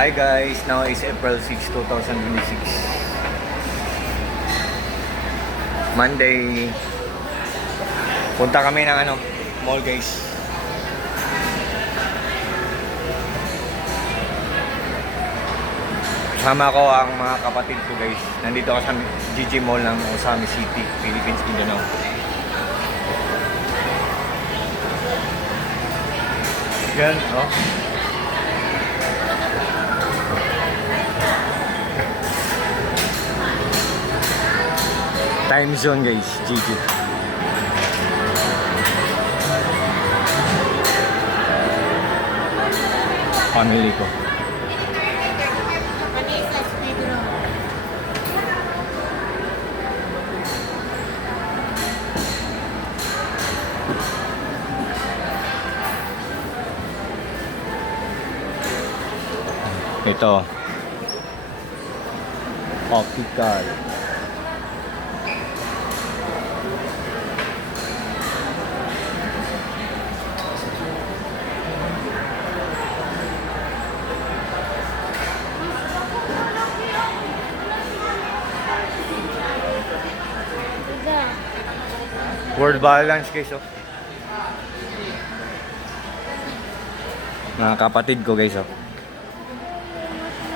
Hi guys, now is April 6, 2026. Monday. Punta kami ng mall guys. Kasama ko ang mga kapatid ko guys. Nandito ako sa GG Mall ng Osami City, Philippines, Mindanao. Yan, oh. Time zone guys, GG. Family ko. Ito. Optical. World balance guys, oh. Mga kapatid ko guys, oh.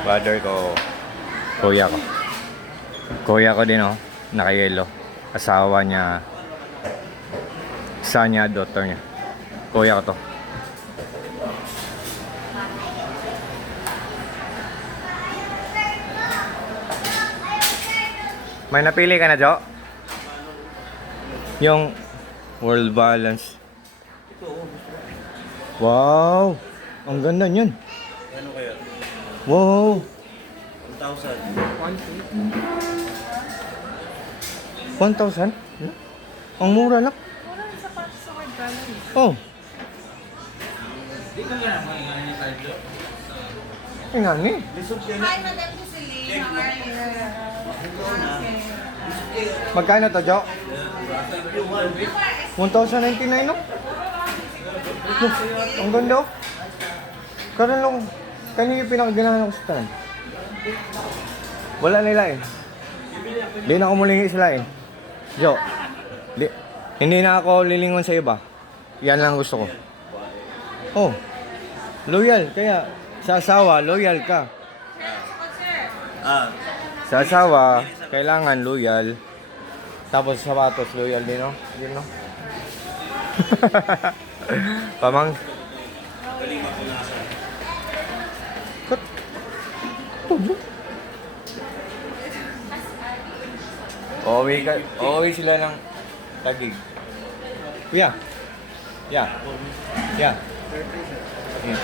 Brother ko, kuya ko. Kuya ko din, oh. Naka-yellow. Asawa niya, son niya, daughter niya. Kuya ko to. May napili ka na, Jo? Yung world balance. Wow! Ang ganda niyan. Ano kaya? Wow! 1,000. 1,000? Ang mura lang. Oh. Ay nga ni. Hi, Madam Cecily. How are you? Magkano to, Jo? 1,099, no? No, ang ganda, oh. Karoon lang, kanina yung pinakaganahan ko sa stand. Wala nila eh. Di na ako mulingi sila eh. Jo, hindi na ako lilingon sa iba. Yan lang gusto ko. Oh, loyal. Kaya sa asawa, loyal ka. Sa asawa, kailangan loyal. Tapos sa sapatos, loyal din, no? Yun, no? Pamang. Uuwi sila ng Taguig. Yeah. Yeah. Yeah. Yeah.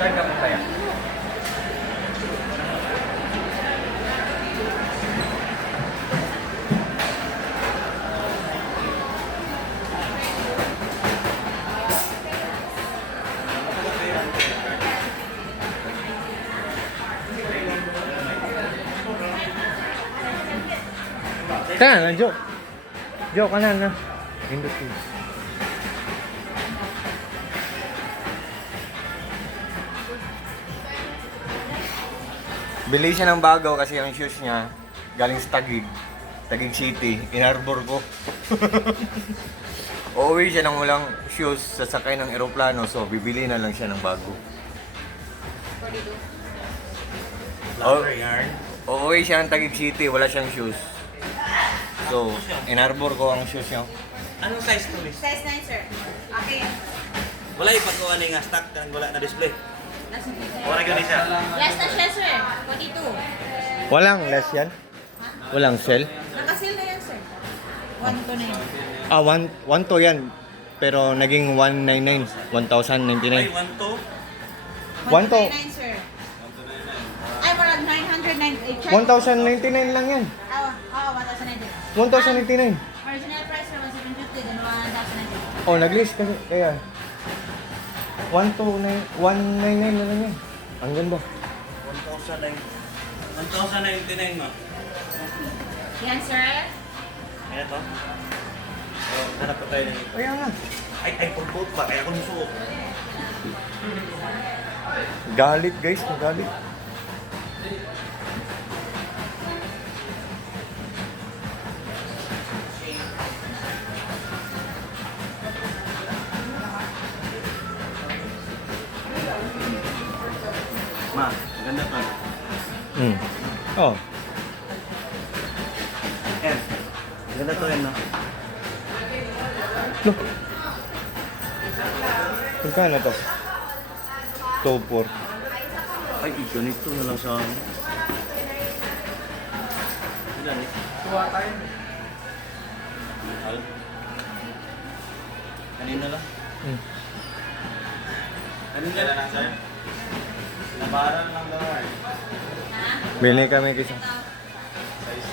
Saan ka punta yan? Kanan, Jo. Jo, kanan na. Industry. Bili siya ng bago kasi yung shoes niya galing sa Taguig. Taguig City. Inarbor ko. Uuwi siya ng walang shoes, sasakay ng eroplano. So, bibili na lang siya ng bago. Uuwi siya ng Taguig City, wala siyang shoes. So, inarbor ko ang shoes niya. Anong size to, Miss? Size 9, sir. Okay. Wala ipagawa na yung stock kanang wala na display. Wala ka siya. Last na siya, sir. 42. Walang less yan? Walang sell? Nakasil na yan, sir. 1 to 9. Ah, 1 to yan. Pero naging 199. 1,099. Ay, 1 to? 1 to. 199, sir. Ay, parang 998. 1,099 lang yan. Oo, 1,090. 1,099. Original price naman 750, then 1,090. Oh, nag-list kasi. Kaya. 199 na lang yan. Ang ganda. 1,099 ma. Yan, sir. Ayan to. So, hanap pa tayo ng... Kaya nga. Ay, pag-boat ba? Kaya ako nasuot. Galit guys, galit. Ma, ganda pa. Hmm. Oh, Ayan. Ganda to yan, no? no. Magkano to? Topor. Ay, ganito na lang sa akin. Ilan eh? Tuwa tayo. Al? Kanina lang. Hmm. Kanina lang sa'yo. Labaran lang daw eh. Bili kami kasi.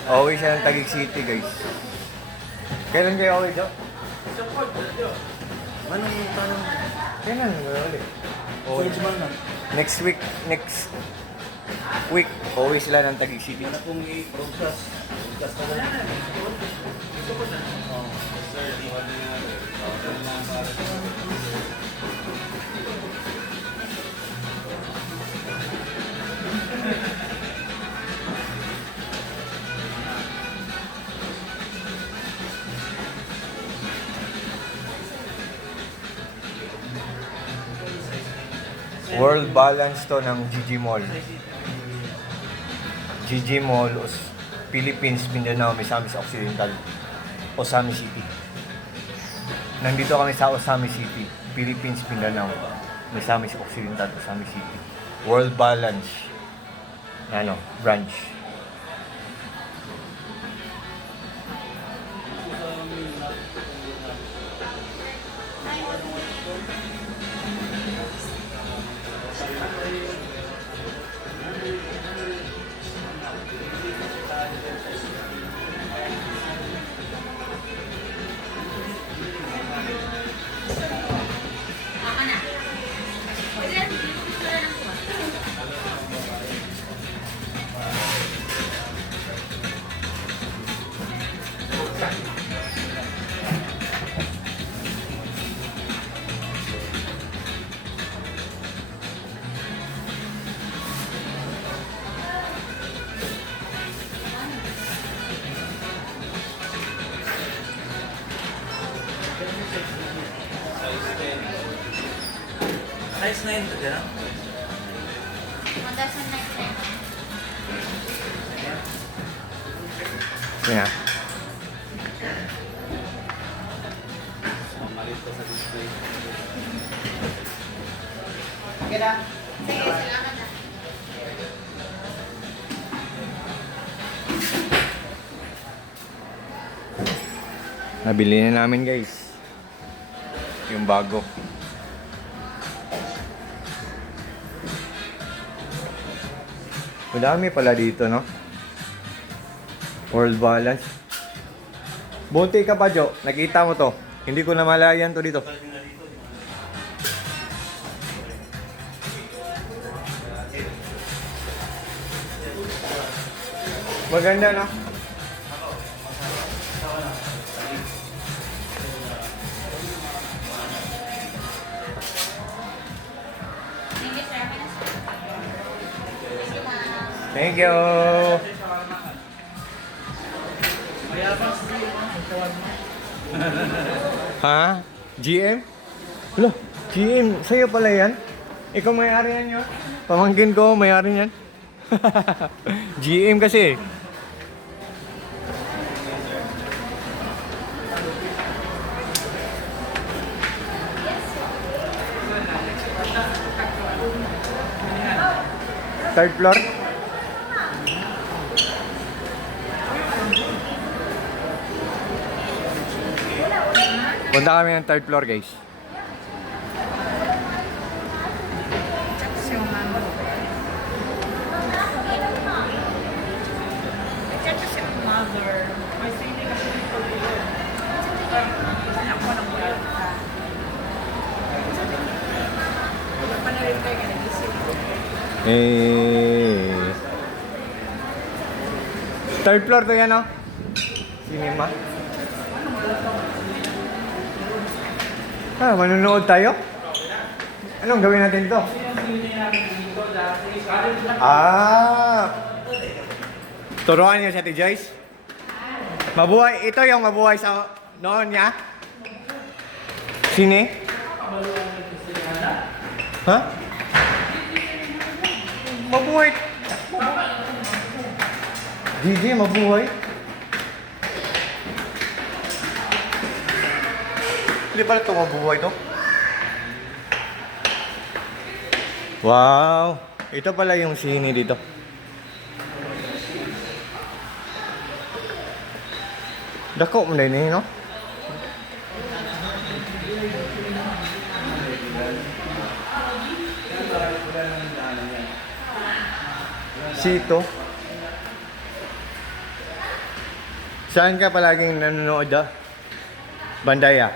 Uwi siya ng Taguig City guys. Kailan kayo uwi, Jo? Manong yung tanong? Kailan kayo uwi? Pwede ba na? Next week uwi sila ng Taguig City. Yan na pong i-process. Process ka na. Oh, sir. World balance to ng GG Mall. GG Mall, Philippines, Mindanao, Misamis Occidental, Osami City. Nandito kami sa Osami City, Philippines, Mindanao, Misamis Occidental, Osami City. World balance. Ano, branch. Ako na. Pwede lang, hindi ko gusto na ng kuha. Size 9 ito dyan, ah. Magdas ng next time. Yeah. Mamalit pa sa display. Sige, salamat na. Nabili na namin guys. Yung bago. Madami pala dito, no? World balance. Bunti ka pa, Jo. Nakita mo to. Hindi ko na malayan to dito. Maganda, no? Thank you, sir. May nasa. Sige, ma'am. Thank you. Ha? GM? Hello, GM, sa'yo pala yan? Ikaw may-ari yan yun? Pamangkin ko, may-ari yan. GM kasi. Third floor? Punta kami ng third floor, guys. Eh. Third floor to yan, no? Cinema. Manunood tayo? Anong gawin natin dito? Turuan niyo si Ate Joyce? Mabuhay. Ito yung mabuhay sa noon niya? Sine? Ha? Mabuhay. Gigi, mabuhay. Hindi pala ito mabuhay to. Wow. Ito pala yung sine dito. Dako mo na yun, no? Sito. Saan ka palaging nanonood ah? Bandaya.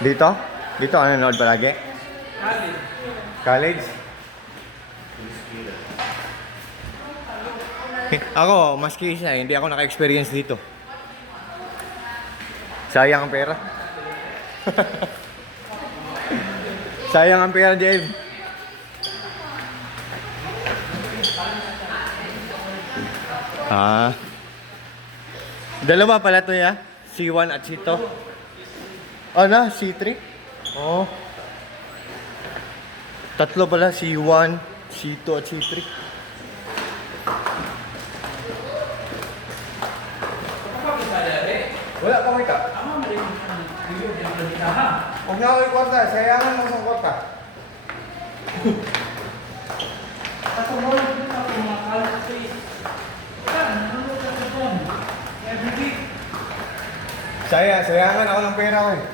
Dito? Dito ka nanonood palagi? College? Ako, maski siya, hindi ako naka-experience dito. Sayang ang pera. Sayang ang pera, Dave. Dalawa pala to ya. C1 at C2. Ano? C3? Oo. Tatlo pala. C1, C2 at C3. Wala pa kita. Huwag na ako i-kwarta. Sayangan mo sa kwarta. Sayangan ako ng pera ko eh.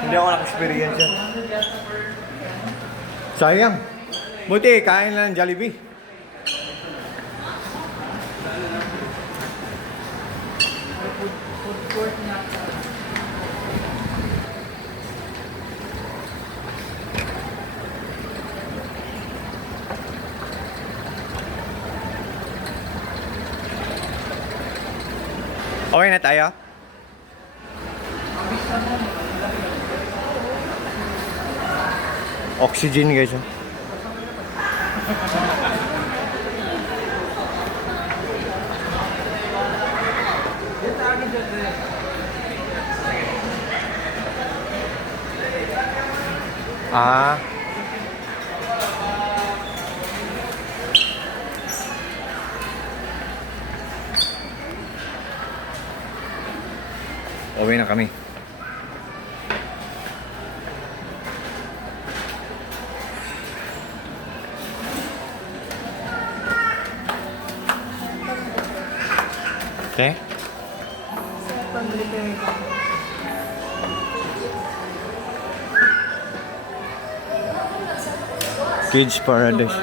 Hindi ako naka-experience yan. Sayang. Buti, kain lang ng Jollibee. Okay na tayo? Oxygen guys. Uwi na kami. Okay? Kids Paradise.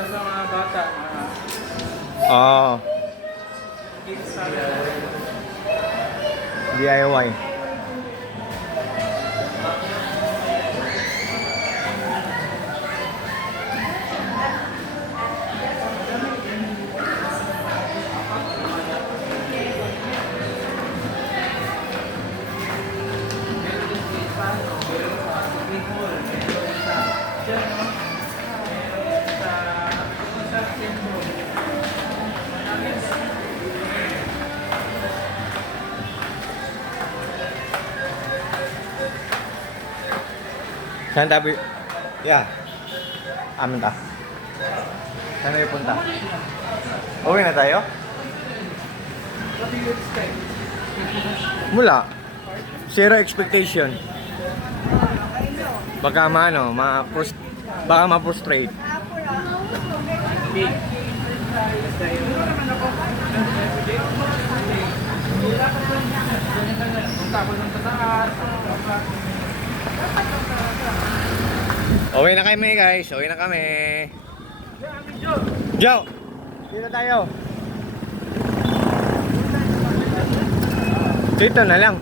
DIY. Saan tabi? Yeah. Amin ta. Saan tayo punta? Uwi na tayo? Mula. Zero expectation. Baka baka ma-frustrate. Uwi na kami guys, uwi na kami. Joe! Dito tayo. Dito na lang.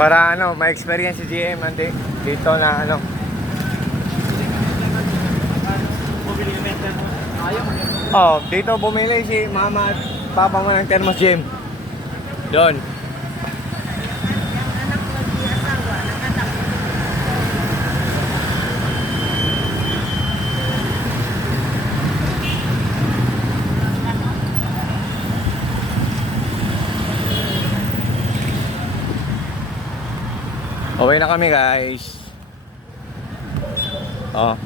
Para ma-experience si GM dito na Oh, dito bumili si mama at papa mo ng thermos gym. Doon. Uwi na kami guys. Oh.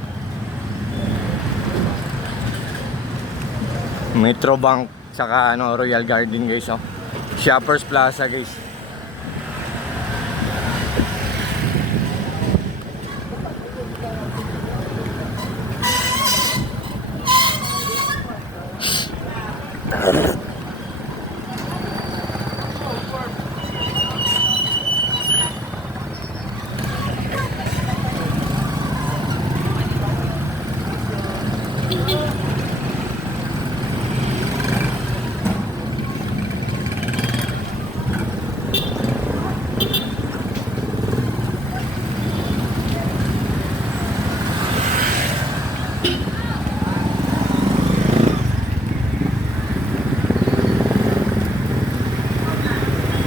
Metrobank saka ano Royal Garden guys oh. Shoppers Plaza guys.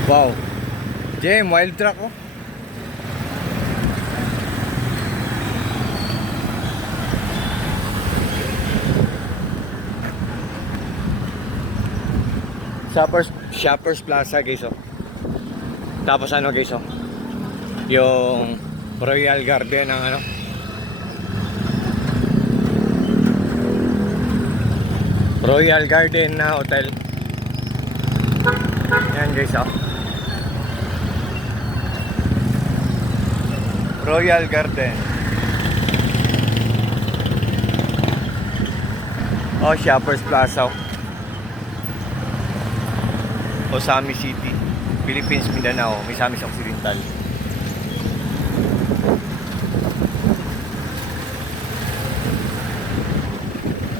Wow. Jem, wild truck oh. Shoppers Plaza guys oh. Tapos ano guys oh. Yung Royal Garden ng ano. Royal Garden na hotel. Yan guys oh. Royal Garden. Oh, Shoppers Plaza. Osami City, Philippines, Mindanao, Misamis Occidental.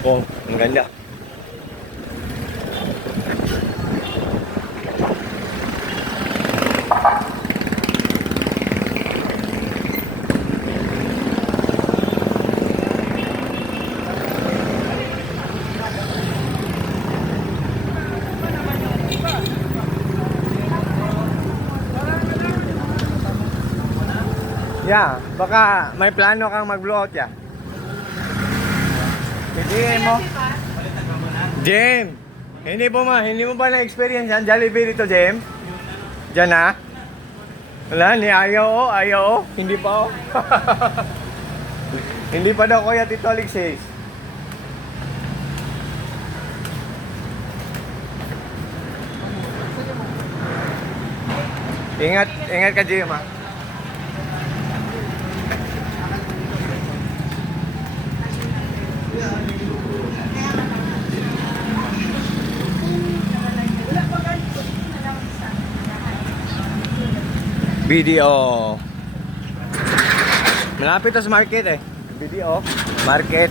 Oh, ang ganda. Yeah, baka may plano kang mag-blowout ya. Hindi mo. Jem, hindi mo ba na-experience yan? Jollibee dito, Jem? Diyan na? Wala, ayaw hindi pa oh. Hindi pa daw kuya Tito Alexis. Ingat ka Jem ha. Video. Malapit to sa market eh. Video. Market.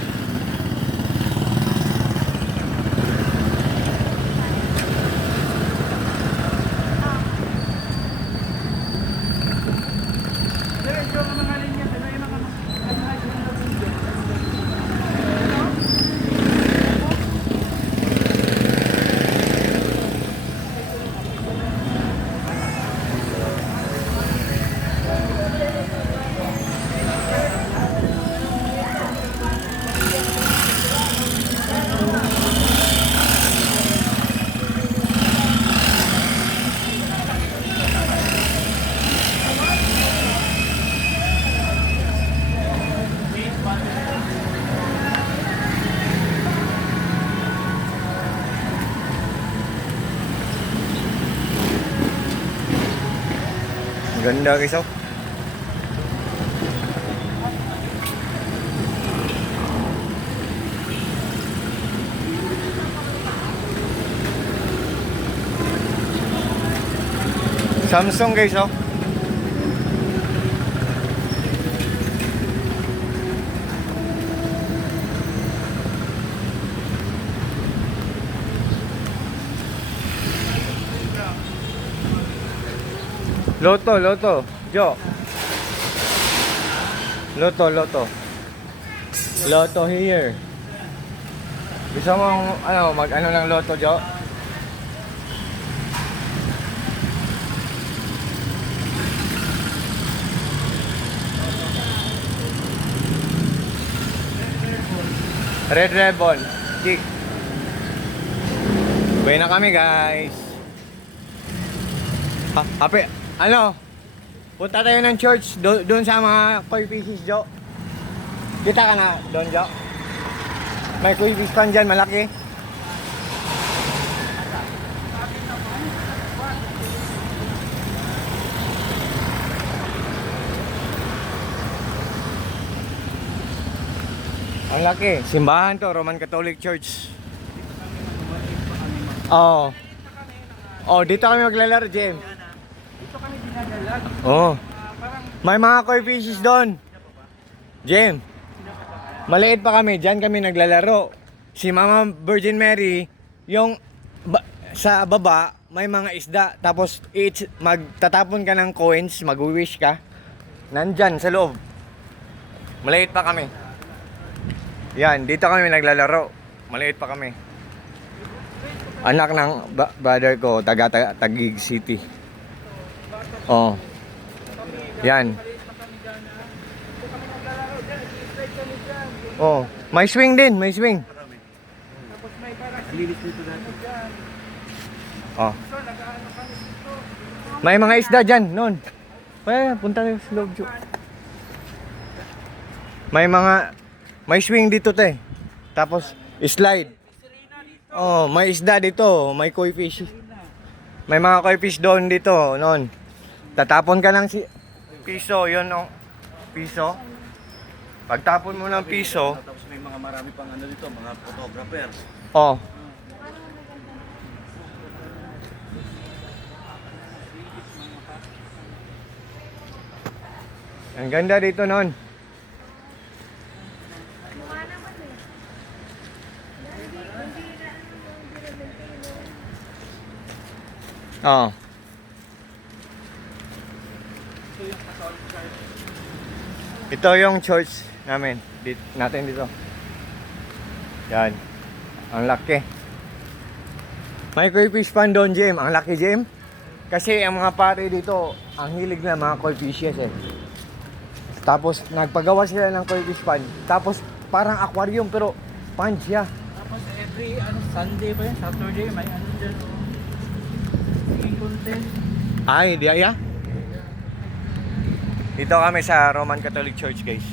Ganda guys oh. Samsung guys oh. Loto, Jo. Loto here. Gusto mong, mag-ano ng loto, Jo? Red Ribbon. Kick. Uwi na kami, guys. Happy, punta tayo ng church doon sa mga koi fishes, Jo. Kita ka na doon, Jo. May koi fish pan dyan, malaki. Ang laki. Simbahan to, Roman Catholic Church. Oo. Oh, dito kami maglalaro, Jim. Dito kami dinadalag. Oo. Parang May mga koi fishes doon. Jim. Maliit pa kami, diyan kami naglalaro. Si Mama Virgin Mary, yung sa baba, may mga isda. Tapos magtatapon ka ng coins, mag-wish ka. Nandyan sa loob. Maliit pa kami. Yan, dito kami naglalaro. Maliit pa kami. Anak ng brother ko, Taguig City. Oh. Yan. Oh, may swing din, may swing. tapos may parang lilis dito dati. Oh. May mga isda dyan, noon. Punta tayo sa loob, Jo. May swing dito, te. Tapos, slide. Oh, may isda dito, may koi fish. May mga koi fish doon dito, noon. Tatapon ka ng piso, yun oh. Piso. Pagtapon mo ng piso, Tapos may mga marami pang ano dito, mga photographer. oh. Ang ganda dito noon. Oh. Ito yung church namin. Natin dito. Yan. Ang laki. May koi fish pan doon, Jim. Ang laki, Jim. Kasi ang mga pare dito, ang hilig na mga koi fishes eh. Tapos nagpagawa sila ng koi fish pan. Tapos parang aquarium pero pan siya. Tapos every Sunday ba yun? Saturday may ano dyan. Singing contest. Ay, di aya. Dito kami sa Roman Catholic Church, guys.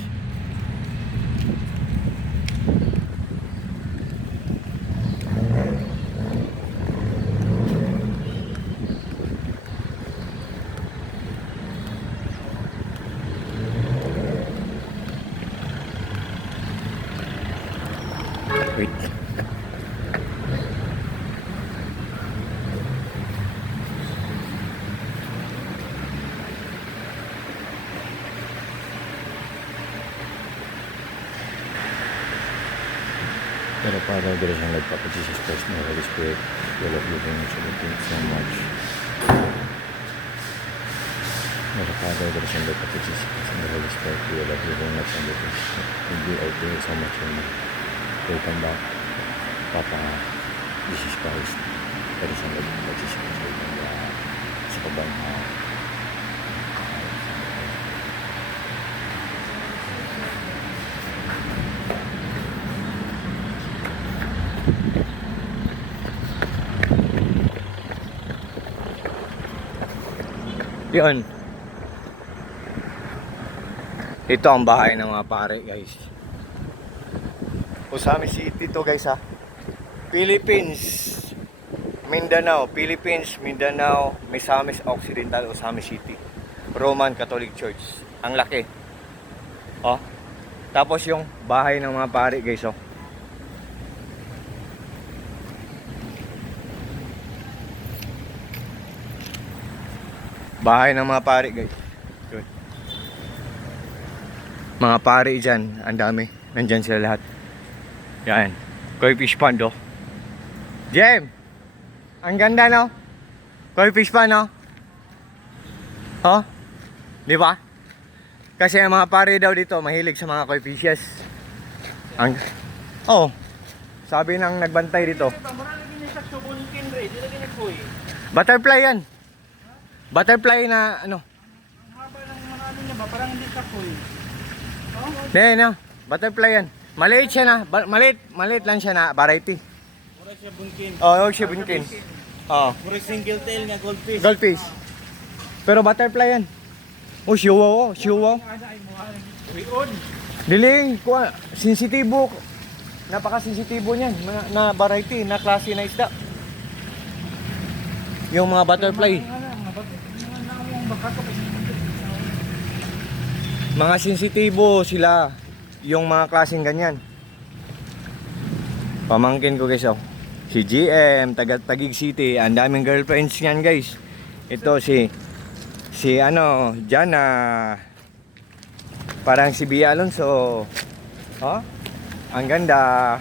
Wait. Pero Father, there is no Papa Jesus Christ, no Holy Spirit, we love you very much, and we thank you so much. Pero Father, there is no Papa Jesus Christ, no Holy Spirit, we love you very much, and we thank you all so much, and welcome back, Papa Jesus Christ. There is no Papa Jesus Christ, welcome back sa kabanhaw. Yun. Ito ang bahay ng mga pare, guys. Usami City to, guys, ha. Philippines, Mindanao, Misamis Occidental, Usami City. Roman Catholic Church. Ang laki. Oh. Tapos yung bahay ng mga pare, guys, oh. Bahay ng mga pare, guys. Yun. Mga pare dyan, ang dami. Nandyan sila lahat. Yan. Koi fish pond, oh. Jem! Ang ganda, no? Koi fish pond, no? Oh? Di ba? Kasi ang mga pare daw dito, mahilig sa mga koi fishes. Oh. Sabi ng nagbantay dito. Marami din sa subunkin rin. Dito din nagpuy. Butterfly yan. Butterfly na ano. Ang haba ng marami na ba? Parang hindi kapoy. Oh? Ne. Butterfly yan. Maliit siya na. Maliit lang siya na variety. Mura siya bunkin. Oh, yung shibunkin. Oh. Mura single tail nga goldfish. Goldfish. Pero butterfly yan. Oh, siwaw. Siwaw. Ana ay mo Wion. Dili, kuha, sensitibo. Napaka-sensitibo niyan. Na variety, na klase na isda. Yung mga butterfly. Mga sensitibo sila. Yung mga klaseng ganyan. Pamangkin ko guys, oh. Si GM, Taguig City. Ang daming girlfriends niyan guys. Ito si Jana. Parang si Bia Alonso. Oh? Ang ganda.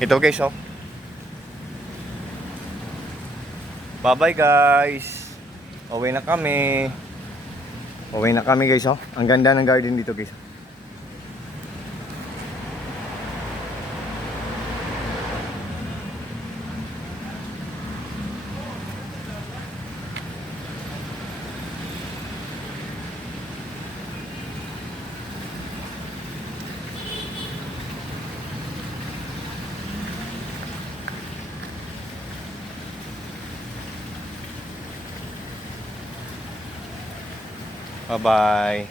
Ito guys, oh. Bye-bye guys. Uwi na kami. Uwi na kami guys, oh. Ang ganda ng garden dito guys. Bye-bye.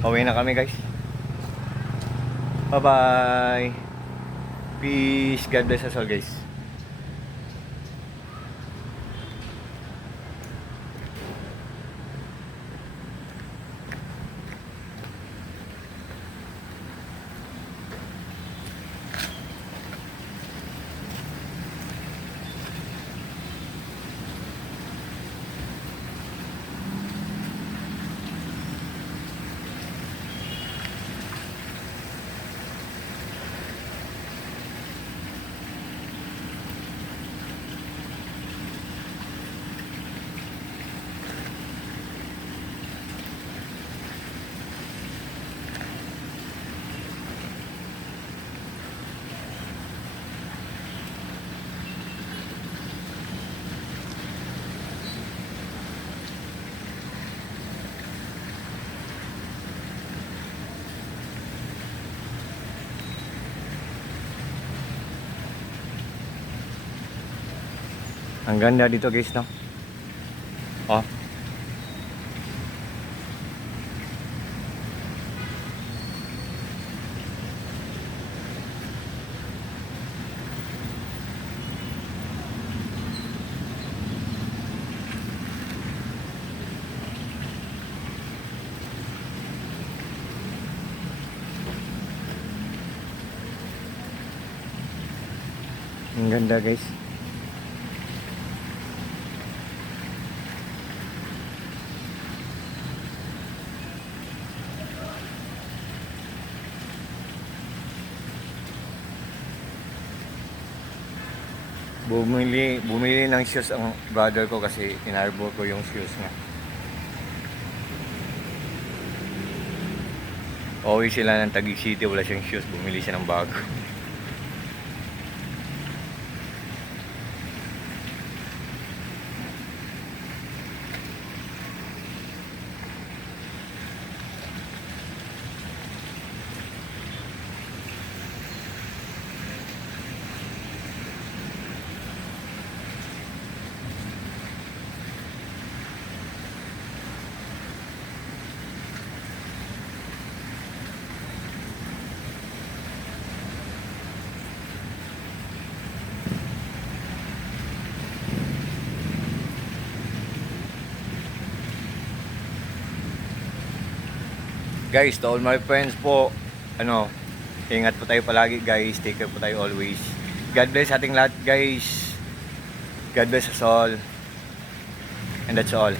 Pauwi na kami guys. Bye-bye. Peace. God bless us all guys. Ang ganda dito guys, no? Oh. Ang ganda guys. Bumili ng shoes ang brother ko kasi inarbor ko yung shoes niya. Uwi sila ng Taguig City, wala siyang shoes, bumili siya ng bago. Guys, to all my friends po, ingat po tayo palagi guys, take care po tayo always. God bless ating lahat guys. God bless us all. And that's all.